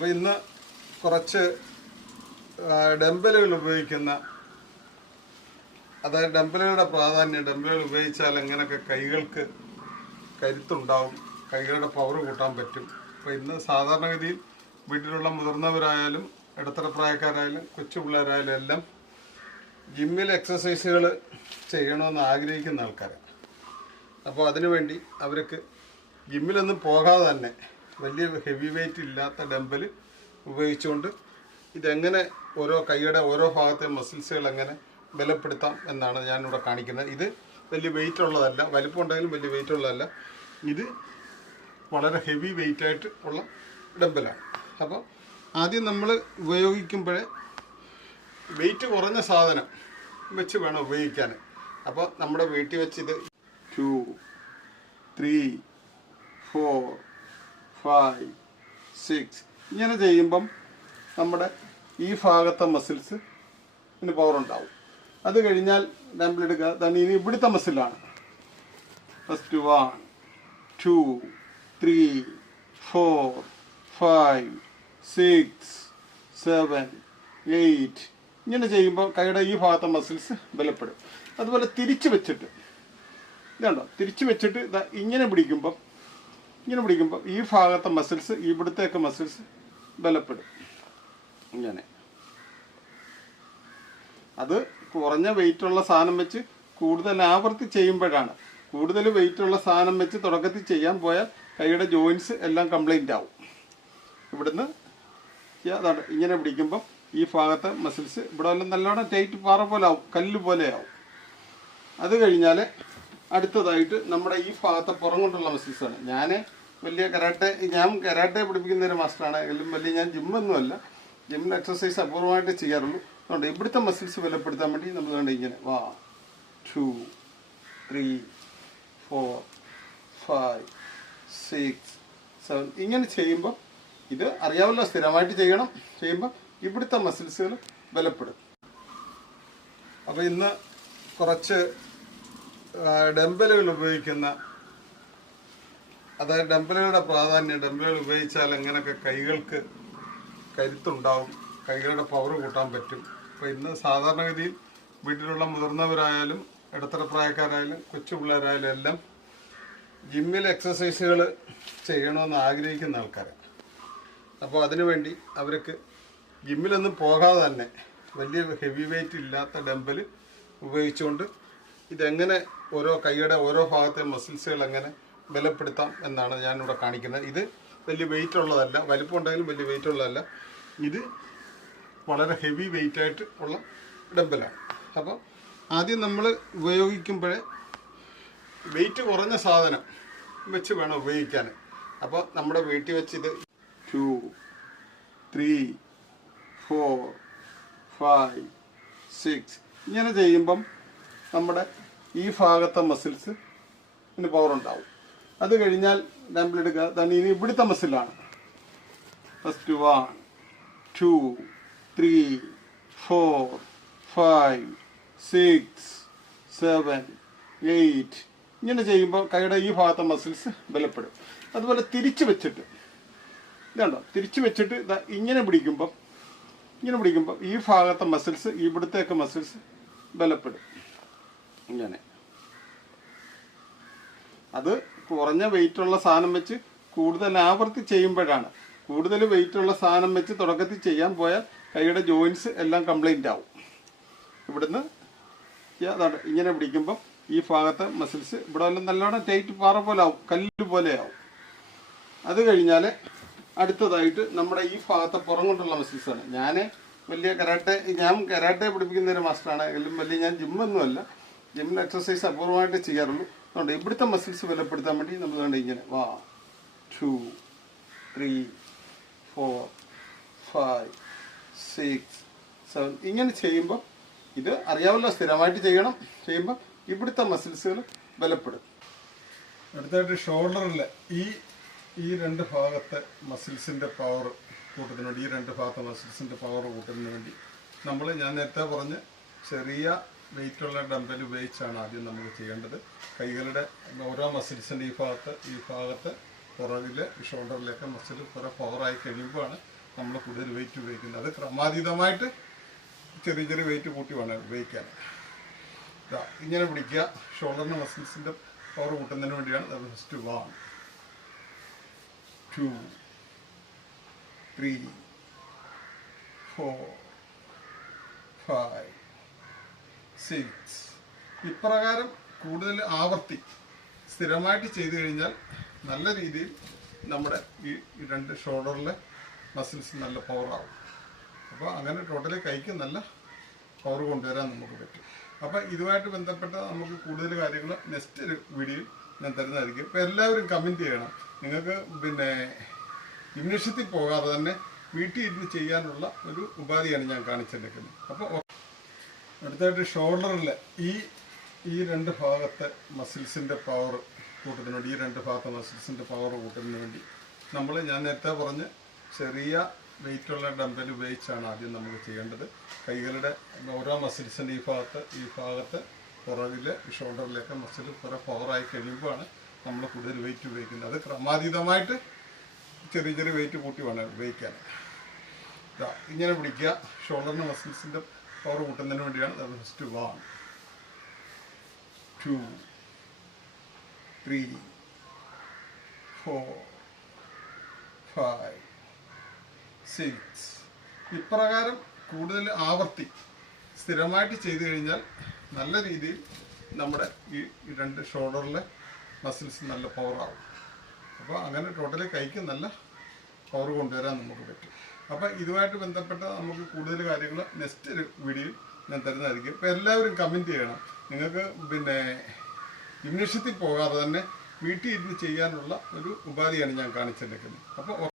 അപ്പോൾ ഇന്ന് കുറച്ച് ഡംബലുകൾ ഉപയോഗിക്കുന്ന, അതായത് ഡംബലുകളുടെ പ്രാധാന്യം, ഡംബലുകൾ ഉപയോഗിച്ചാൽ എങ്ങനെയൊക്കെ കൈകൾക്ക് കരുത്തുണ്ടാവും, കൈകളുടെ പവർ കൂട്ടാൻ പറ്റും. അപ്പോൾ ഇന്ന് സാധാരണഗതിയിൽ വീട്ടിലുള്ള മുതിർന്നവരായാലും ഇടത്തര പ്രായക്കാരായാലും കൊച്ചു പിള്ളേരായാലും എല്ലാം ജിമ്മിൽ എക്സസൈസുകൾ ചെയ്യണമെന്ന് ആഗ്രഹിക്കുന്ന ആൾക്കാരാണ്. അപ്പോൾ അതിനുവേണ്ടി അവർക്ക് ജിമ്മിലൊന്നും പോകാതെ തന്നെ വലിയ ഹെവി വെയിറ്റ് ഇല്ലാത്ത ഡംബൽ ഉപയോഗിച്ചുകൊണ്ട് ഇതെങ്ങനെ ഓരോ കൈയുടെ ഓരോ ഭാഗത്തെ മസിൽസുകൾ എങ്ങനെ ബലപ്പെടുത്താം എന്നാണ് ഞാനിവിടെ കാണിക്കുന്നത്. ഇത് വലിയ വെയിറ്റ് ഉള്ളതല്ല, വലിപ്പം ഉണ്ടെങ്കിലും വലിയ വെയിറ്റ് ഉള്ളതല്ല. ഇത് വളരെ ഹെവി വെയിറ്റായിട്ട് ഉള്ള ഡംബലാണ്. അപ്പോൾ ആദ്യം നമ്മൾ ഉപയോഗിക്കുമ്പോഴേ വെയിറ്റ് കുറഞ്ഞ സാധനം വെച്ച് വേണം ഉപയോഗിക്കാൻ. അപ്പോൾ നമ്മുടെ വീട്ടിൽ വെച്ച് ഇത് 2, 3, 4, 5, 6 ഇങ്ങനെ ചെയ്യുമ്പം നമ്മുടെ ഈ ഭാഗത്തെ മസിൽസ് ഇതിന് പവർ ഉണ്ടാവും. അത് കഴിഞ്ഞാൽ ഡംബിൾ എടുക്കുക. തന്നെ ഇനി ഇവിടുത്തെ മസിലാണ്. ഫസ്റ്റ് 1, 2, 3, 4, 5, 6, 7, 8 ഇങ്ങനെ ചെയ്യുമ്പോൾ കൈയുടെ ഈ ഭാഗത്തെ മസിൽസ് ബലപ്പെടും. അതുപോലെ തിരിച്ച് വെച്ചിട്ട് ഇതുണ്ടോ, തിരിച്ച് വെച്ചിട്ട് ഇങ്ങനെ പിടിക്കുമ്പം ഈ ഭാഗത്തെ മസിൽസ്, ഇവിടുത്തെയൊക്കെ മസിൽസ് ബലപ്പെടും. ഇങ്ങനെ അത് കുറഞ്ഞ വെയിറ്റുള്ള സാധനം വെച്ച് കൂടുതൽ ആവർത്തി ചെയ്യുമ്പോഴാണ്. കൂടുതൽ വെയിറ്റുള്ള സാധനം വെച്ച് തുടക്കത്തിൽ ചെയ്യാൻ പോയാൽ കൈയുടെ ജോയിൻസ് എല്ലാം കംപ്ലൈൻ്റ് ആവും. ഇവിടുന്ന് ഇങ്ങനെ പിടിക്കുമ്പം ഈ ഭാഗത്തെ മസിൽസ് ഇവിടെ എല്ലാം നല്ലോണം ടൈറ്റ് പാറ പോലെ ആവും, കല്ല് പോലെ ആവും. അത് കഴിഞ്ഞാൽ അടുത്തതായിട്ട് നമ്മുടെ ഈ ഭാഗത്തെ പുറം കൊണ്ടുള്ള മസിൽസാണ്. ഞാൻ കരാട്ടെ പഠിപ്പിക്കുന്ന ഒരു മാസ്റ്ററാണ്. എങ്കിലും വലിയ ഞാൻ ജിമ്മൊന്നുമല്ല, ജിമ്മിൽ എക്സസൈസ് അപൂർവമായിട്ട് ചെയ്യാറുള്ളൂ. അതുകൊണ്ട് ഇവിടുത്തെ മസിൽസ് ബലപ്പെടുത്താൻ വേണ്ടി നമ്മൾ വേണ്ട ഇങ്ങനെ 1, 2, 3, 4, 5, 6, 7 ഇങ്ങനെ ചെയ്യുമ്പോൾ ഇത് അറിയാമല്ലോ, സ്ഥിരമായിട്ട് ചെയ്യുമ്പോൾ ഇവിടുത്തെ മസിൽസുകൾ ബലപ്പെടും. അപ്പോൾ ഇന്ന് കുറച്ച് ഡംബലുകൾ ഉപയോഗിക്കുന്ന, അതായത് ഡംബലുകളുടെ പ്രാധാന്യം, ഡംബലുകൾ ഉപയോഗിച്ചാൽ എങ്ങനെയൊക്കെ കൈകൾക്ക് കരുത്തുണ്ടാവും, കൈകളുടെ പവർ കൂട്ടാൻ പറ്റും. അപ്പോൾ ഇന്ന് സാധാരണഗതിയിൽ വീട്ടിലുള്ള മുതിർന്നവരായാലും ഇടത്തര പ്രായക്കാരായാലും കൊച്ചു പിള്ളേരായാലും എല്ലാം ജിമ്മിൽ എക്സസൈസുകൾ ചെയ്യണമെന്ന് ആഗ്രഹിക്കുന്ന ആൾക്കാരാണ്. അപ്പോൾ അതിനുവേണ്ടി അവർക്ക് ജിമ്മിലൊന്നും പോകാതെ തന്നെ വലിയ ഹെവി വെയിറ്റ് ഇല്ലാത്ത ഡംബൽ ഉപയോഗിച്ചുകൊണ്ട് ഇതെങ്ങനെ ഓരോ കൈയുടെ ഓരോ ഭാഗത്തെ മസിൽസുകൾ എങ്ങനെ ബലപ്പെടുത്താം എന്നാണ് ഞാനിവിടെ കാണിക്കുന്നത്. ഇത് വലിയ വെയിറ്റ് ഉള്ളതല്ല, വലിപ്പം ഉണ്ടെങ്കിലും വലിയ വെയിറ്റ് ഉള്ളതല്ല. ഇത് വളരെ ഹെവി വെയിറ്റായിട്ട് ഉള്ള ഡംബലാണ്. അപ്പോൾ ആദ്യം നമ്മൾ ഉപയോഗിക്കുമ്പോഴേ വെയിറ്റ് കുറഞ്ഞ സാധനം വെച്ച് വേണം ഉപയോഗിക്കാൻ. അപ്പോൾ നമ്മുടെ വീട്ടിൽ വെച്ച് ഇത് 2, 3, 4, 5, 6 ഇങ്ങനെ ചെയ്യുമ്പം നമ്മുടെ ഈ ഭാഗത്തെ മസിൽസ് ഇതിന് പവർ ഉണ്ടാവും. അത് കഴിഞ്ഞാൽ ഡംബിൾ എടുക്കുക. തന്നെ ഇനി ഇവിടുത്തെ മസിലാണ്. ഫസ്റ്റ് 1, 2, 3, 4, 5, 6, 7, 8 ഇങ്ങനെ ചെയ്യുമ്പോൾ കൈയുടെ ഈ ഭാഗത്തെ മസിൽസ് ബലപ്പെടും. അതുപോലെ തിരിച്ച് വെച്ചിട്ട് ഇതുണ്ടോ, തിരിച്ച് വെച്ചിട്ട് ഇങ്ങനെ പിടിക്കുമ്പം ഈ ഭാഗത്തെ മസിൽസ്, ഇവിടുത്തെയൊക്കെ മസിൽസ് ബലപ്പെടും. ഇങ്ങനെ അത് കുറഞ്ഞ വെയിറ്റുള്ള സാധനം വെച്ച് കൂടുതൽ ആവർത്തി ചെയ്യുമ്പോഴാണ്. കൂടുതൽ വെയിറ്റുള്ള സാധനം വെച്ച് തുടക്കത്തിൽ ചെയ്യാൻ പോയാൽ കൈയുടെ ജോയിൻസ് എല്ലാം കംപ്ലൈൻ്റ് ആവും. ഇവിടുന്ന് ഇങ്ങനെ പിടിക്കുമ്പം ഈ ഭാഗത്തെ മസിൽസ് ഇവിടെ എല്ലാം നല്ലോണം ടൈറ്റ് പാറ പോലെ ആവും, കല്ല് പോലെ ആവും. അത് കഴിഞ്ഞാൽ അടുത്തതായിട്ട് നമ്മുടെ ഈ ഭാഗത്തെ പുറം കൊണ്ടുള്ള മസിൽസാണ്. ഞാൻ കരാട്ടെ പഠിപ്പിക്കുന്ന ഒരു മാസ്റ്ററാണ്. എങ്കിലും വലിയ ഞാൻ ജിമ്മൊന്നുമല്ല, ജിമ്മിൽ എക്സസൈസ് അപൂർവമായിട്ട് ചെയ്യാറുള്ളൂ. അതുകൊണ്ട് ഇവിടുത്തെ മസിൽസ് ബലപ്പെടുത്താൻ വേണ്ടി നമ്മൾ വേണ്ട ഇങ്ങനെ 1, 2, 3, 4, 5, 6, 7 ഇങ്ങനെ ചെയ്യുമ്പോൾ ഇത് അറിയാമല്ലോ, സ്ഥിരമായിട്ട് ചെയ്യുമ്പോൾ ഇവിടുത്തെ മസിൽസുകൾ ബലപ്പെടും. അടുത്തായിട്ട് ഷോൾഡറിൽ ഈ രണ്ട് ഭാഗത്തെ മസിൽസിൻ്റെ പവർ കൂട്ടുന്നതിന് വേണ്ടി, ഈ രണ്ട് ഭാഗത്തെ മസിൽസിൻ്റെ പവർ കൂട്ടുന്നതിന് വേണ്ടി ഞാൻ നേരത്തെ പറഞ്ഞ ചെറിയ വെയിറ്റുള്ള ഡംബൽ ഉപയോഗിച്ചാണ് ആദ്യം നമ്മൾ ചെയ്യേണ്ടത്. കൈകളുടെ ഓരോ മസിൽസിൻ്റെ ഈ ഭാഗത്ത് പുറകിൽ ഷോൾഡറിലേക്ക് മസിൽ കുറെ പവറായി കഴിയുമ്പോഴാണ് നമ്മൾ കൂടുതൽ വെയിറ്റ് ഉപയോഗിക്കുന്നത്. അത് ക്രമാതീതമായിട്ട് ചെറിയ ചെറിയ വെയിറ്റ് കൂട്ടി വേണം ഉപയോഗിക്കാൻ. ഇങ്ങനെ പിടിക്കുക. ഷോൾഡറിൻ്റെ മസിൽസിൻ്റെ പവർ കൂട്ടുന്നതിന് വേണ്ടിയാണ്. അത് ഫസ്റ്റ് 1 2 3 4 5 6. ഇപ്രകാരം കൂടുതൽ ആവർത്തി സ്ഥിരമായിട്ട് ചെയ്തു കഴിഞ്ഞാൽ നല്ല രീതിയിൽ നമ്മുടെ ഈ രണ്ട് ഷോൾഡറിലെ മസിൽസ് നല്ല പവറാകും. അപ്പോൾ അങ്ങനെ ടോട്ടലി കൈക്ക് നല്ല പവർ കൊണ്ടുവരാൻ നമുക്ക് പറ്റും. അപ്പോൾ ഇതുമായിട്ട് ബന്ധപ്പെട്ട നമുക്ക് കൂടുതൽ കാര്യങ്ങൾ നെക്സ്റ്റ് ഒരു വീഡിയോയിൽ ഞാൻ തരുന്നതായിരിക്കും. ഇപ്പോൾ എല്ലാവരും കമൻറ്റ് ചെയ്യണം. നിങ്ങൾക്ക് ജിംനേഷ്യത്തിൽ പോകാതെ തന്നെ വീട്ടിൽ ഇരുന്ന് ചെയ്യാനുള്ള ഒരു ഉപാധിയാണ് ഞാൻ കാണിച്ചെടുക്കുന്നത്. അപ്പോൾ അടുത്തായിട്ട് ഷോൾഡറിൽ ഈ രണ്ട് ഭാഗത്തെ മസിൽസിൻ്റെ പവർ കൂട്ടുന്നതിന് വേണ്ടി, ഈ രണ്ട് ഭാഗത്തെ മസിൽസിൻ്റെ പവർ കൂട്ടുന്നതിന് വേണ്ടി ഞാൻ നേരത്തെ പറഞ്ഞ് ചെറിയ വെയിറ്റുള്ള ഡമ്പൽ ഉപയോഗിച്ചാണ് ആദ്യം നമുക്ക് ചെയ്യേണ്ടത്. കൈകളുടെ ഓരോ മസിൽസിൻ്റെ ഈ ഭാഗത്ത് പുറകിലെ ഷോൾഡറിലേക്ക് മസിൽ കുറേ പവറായി കഴിയുമ്പോഴാണ് നമ്മൾ കൂടുതൽ വെയിറ്റ് ഉപയോഗിക്കുന്നത്. അത് ക്രമാതീതമായിട്ട് ചെറിയ ചെറിയ വെയിറ്റ് കൂട്ടി വേണം ഉപയോഗിക്കാൻ. ഇങ്ങനെ പിടിക്കുക. ഷോൾഡറിൻ്റെ മസിൽസിൻ്റെ പവർ കൂട്ടുന്നതിന് വേണ്ടിയാണ്. അത് ഫസ്റ്റ് 1 2 3 4 5 6. ഇപ്രകാരം കൂടുതൽ ആവർത്തി സ്ഥിരമായിട്ട് ചെയ്തു കഴിഞ്ഞാൽ നല്ല രീതിയിൽ നമ്മുടെ ഈ രണ്ട് ഷോൾഡറിലെ മസിൽസ് നല്ല പവറാകും. അപ്പോൾ അങ്ങനെ ടോട്ടലി കൈക്ക് നല്ല പവർ കൊണ്ടുവരാൻ നമുക്ക് പറ്റും. അപ്പോൾ ഇതുമായിട്ട് ബന്ധപ്പെട്ട നമുക്ക് കൂടുതൽ കാര്യങ്ങൾ നെക്സ്റ്റ് ഒരു വീഡിയോയിൽ ഞാൻ തരുന്നതായിരിക്കും. ഇപ്പോൾ എല്ലാവരും കമൻറ്റ് ചെയ്യണം. നിങ്ങൾക്ക് ജിംനേഷ്യത്തിൽ പോകാതെ തന്നെ വീട്ടിൽ ഇരുന്ന് ചെയ്യാനുള്ള ഒരു ഉപാധിയാണ് ഞാൻ കാണിച്ചെടുക്കുന്നത്. അപ്പോൾ